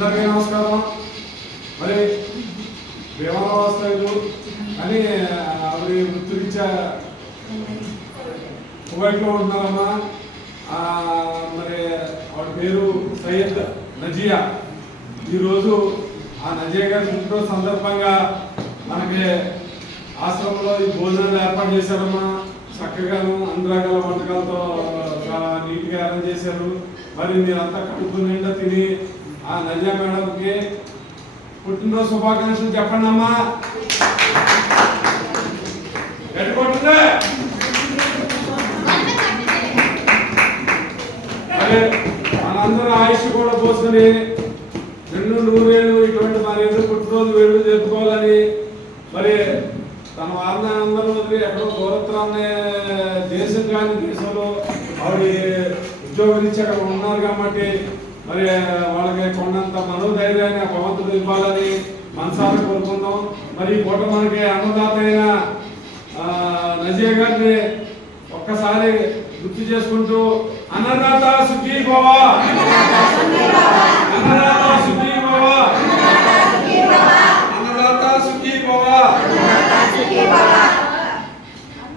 అందరికీ నమస్కారం. మరి విమానవాస్తవులు అని అవి వృత్తిరీత్యా కువైట్లో ఉన్నారమ్మా. మరి వాడి పేరు సయ్యద్ నజియా. ఈరోజు ఆ నజియా గారి పుట్టినరోజు సందర్భంగా మనకి ఆశ్రమంలో ఈ భోజనాలు ఏర్పాటు చేశారమ్మా. చక్కగాను అన్ని రకాల వంటకాలతో చాలా నీట్గా అరేంజ్ చేశారు. మరి మీరంతా కడుపు నిండా తిని ఆ నజియా మేడంకి పుట్టినరోజు శుభాకాంక్షలు చెప్పండి అమ్మా గట్టిపడుతుందా మనందరం ఆయుష్ కూడా పోసుకుని రెండు నూరేళ్ళు ఇటువంటి మరి ఎందుకు పుట్టినరోజు వేళ్ళు జరుపుకోవాలని మరి తన వారిని అందరూ వదిలి ఎక్కడో దూరత్రాన్ని దేశం కానీ దేశంలో ఆవిడ ఉద్యోగరీత్యా అక్కడ ఉన్నారు కాబట్టి మరి వాళ్ళకి కొండంత మనోధైర్యాన్ని భగవంతుడు ఇవ్వాలని మనసారా కోరుకుందాం. మరి పూట మనకి అన్నదాత అయిన ఆ, నజియా గారిని ఒక్కసారి గుర్తు చేసుకుంటూ అన్నదాత సుఖీ భవ.